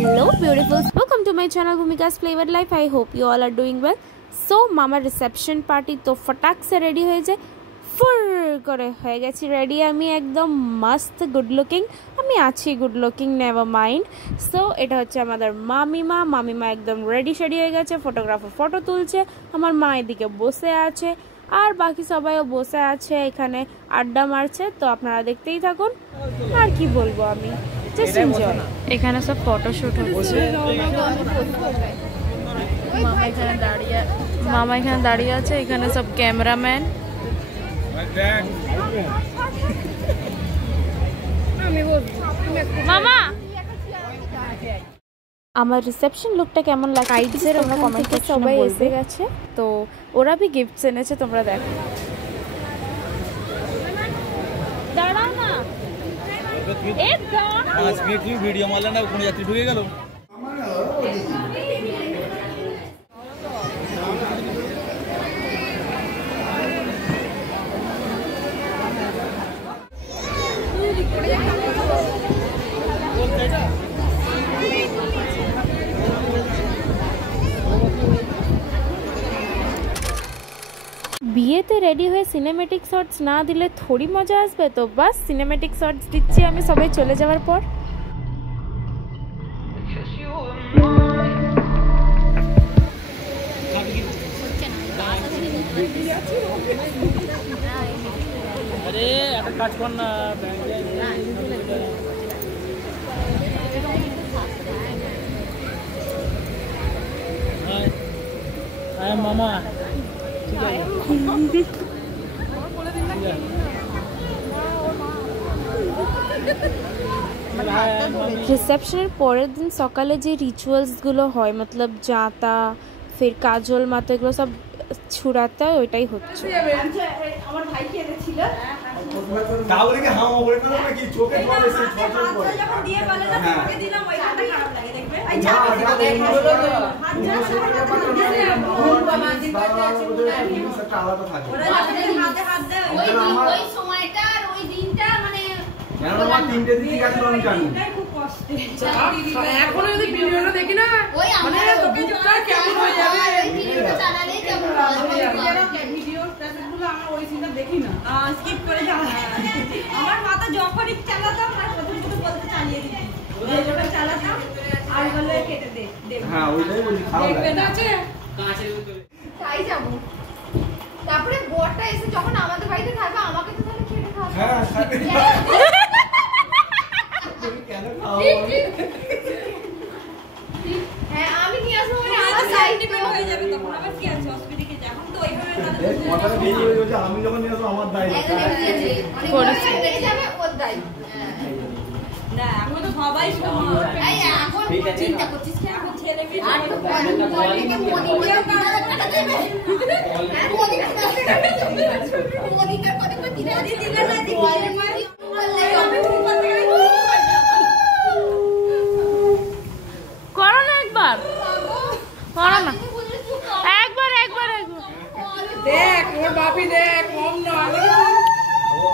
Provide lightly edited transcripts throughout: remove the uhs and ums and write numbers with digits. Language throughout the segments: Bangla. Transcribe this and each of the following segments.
Hello beautifuls, welcome to my channel Bhumika's Flavored Life. I hope you all are doing well. So mama reception party तो फटाक से रेडी हो जाए फुर करे हो गेছি रेडी আমি একদম মস্ত গুড লুকিং আমি আছি good looking never mind so এটা হচ্ছে আমাদের মামিমা একদম রেডি শেডি হয়ে গেছে ফটোগ্রাফার ফটো তুলছে আমার মা এদিকে বসে আছে আর বাকি সবাইও বসে আছে এখানে আড্ডা মারছে তো আপনারা দেখতেই থাকুন আর কি বলবো আমি জাস্ট এনজয় এখানে সব ফটোশুট হচ্ছে মামা এখানে দাঁড়িয়ে আছে এখানে সব ক্যামেরাম্যান মামা আমার রিসেপশন লুকটা কেমন লাগে গাইডসের তোমরা কমেন্টে সবাই এসে গেছে তো ওরা भी গিফটস এনেছে তোমরা দেখো দাঁড়াও না এক দাঁড়াও আজকে কি ভিডিও মারলে না কোন যাত্রী ঢুকে গেল বিয়েতে রেডি হয়ে সিনেম্যাটিক শটস না দিলে থোড়ি মজা আসবে তো বাস সিনেম্যাটিক শটস দিচ্ছি আমি সবাই চলে যাওয়ার পর আরে একটা কাজ কর না হাই মামা রিসেপশনের পরের দিন সকালে যে রিচুয়ালসগুলো হয় মতলব জাতা ফির কাজল মাতা এগুলো সব ছুড়াতে ওইটাই হচ্ছে আমার ভাই কি এনেছিল তাহলে কি হাম ওরে না নাকি চোখে পড়ে এসে ছটফট করে যখন দিয়ে বলে না তোমাকে দিলাম ওইটা খারাপ লাগে দেখবে এই যা বলো তো আলাদা থাকে ওরা হাতে হাত দেয় ওই সময়টা আর ওই দিনটা মানে জানো আমার তিনটে দিন ঠিক আছে আমি জানি এটাই খুব কষ্টে এখন যদি ভিডিওটা দেখি না মানে তোকে চুপচাপ কেমন হয়ে যাবে ভিডিওটা চালালে কেমন হবে ভিডিও ক্যাসেটগুলো আমরা ওই সিনটা দেখি না স্কিপ করে যাওয়া আমার মাথা যখনই চালাতাম আর প্রথম বলতে চালিয়ে দিই যখন চালাতাম আর বলে কেটে দে হ্যাঁ ওইটাই বলি খারাপ দেখবেন লাগে আছে কাঁচের ভিতরে তাই যাব তারপরে বড়টা এসে যখন আমাদের বাড়িতে থাকবে আমাকে তো তাহলে খেতে খাওয়া হ্যাঁ কেন খাও হ্যাঁ আমি নিয়ে আসবো মানে আমার সাইড ডিপেন্ড হয়ে যাবে তখন আবার কি আছে হসপিটালে যখন তো ওইভাবে তাদের কথাটা বেরিয়ে হয়ে যাচ্ছে আমি যখন নিয়ে আসবো আমার দায়িত্ব অনেক যাবে ওর দায়িত্ব না এখন তো সবাই সমান এই এখন চিন্তা করছিস কি এখন ছেলে মেয়ে আর তো বলকে মোদিকে 3000 টাকা দেবে হ্যাঁ মোদিকে 3000 টাকা দেবে মোদিকে কত করে দিলে না দিলে করো না একবার করো না একবার দেখ ওর বাপি দেখ কম না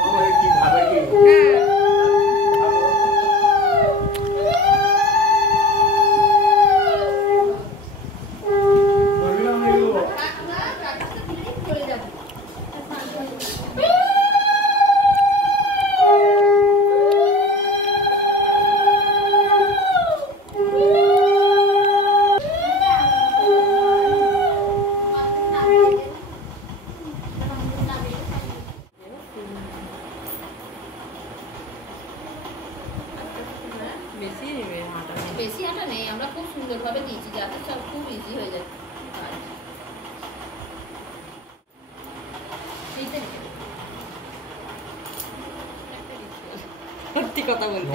আমার কি ভাবে কি বেশি আটা নেই আমরা খুব সুন্দরভাবে দিয়েছি যাতে সব খুব ইজি হয়ে যায় সত্যি কথা বলবো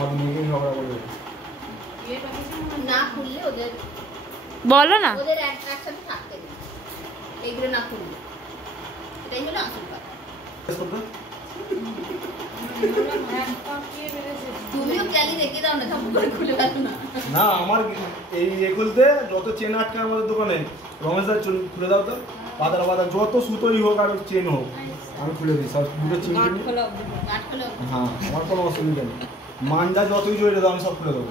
না খুললে ওদের বলো না ওদের একসাথে থাকতে দিই এইগুলো না খুললে এটাই হলো আসল কথা তুমিও ক্যালি দেখে দাও না তখন করে খুলে গেল না আমার এই খুলতে যত চেন আটকে আমাদের দোকানে রমেশ দা খুলে দাও তো পাতার পাতা যত সুতোই হোক আর চেন হোক আমি খুলে দিই সব দুটো চেন হ্যাঁ আমার কোনো অসুবিধা নেই মানটা যতই জড়িয়ে দাও আমি সব খুলে দেবো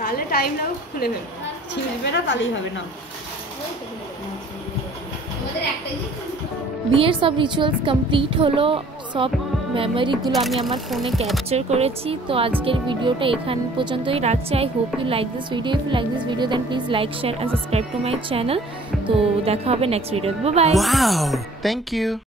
তাহলে টাইম লাগবে খুলে ফেল ছিঁড়বে না তাহলেই হবে না বিয়ের সব রিচুয়ালস কমপ্লিট হলো সব মেমোরিগুলো আমি আমার ফোনে ক্যাপচার করেছি তো আজকের ভিডিওটা এখান পর্যন্তই রাখছি I hope you like this video if you like this video then please like share and subscribe to my channel তো দেখা হবে next video bye bye Wow! Thank you.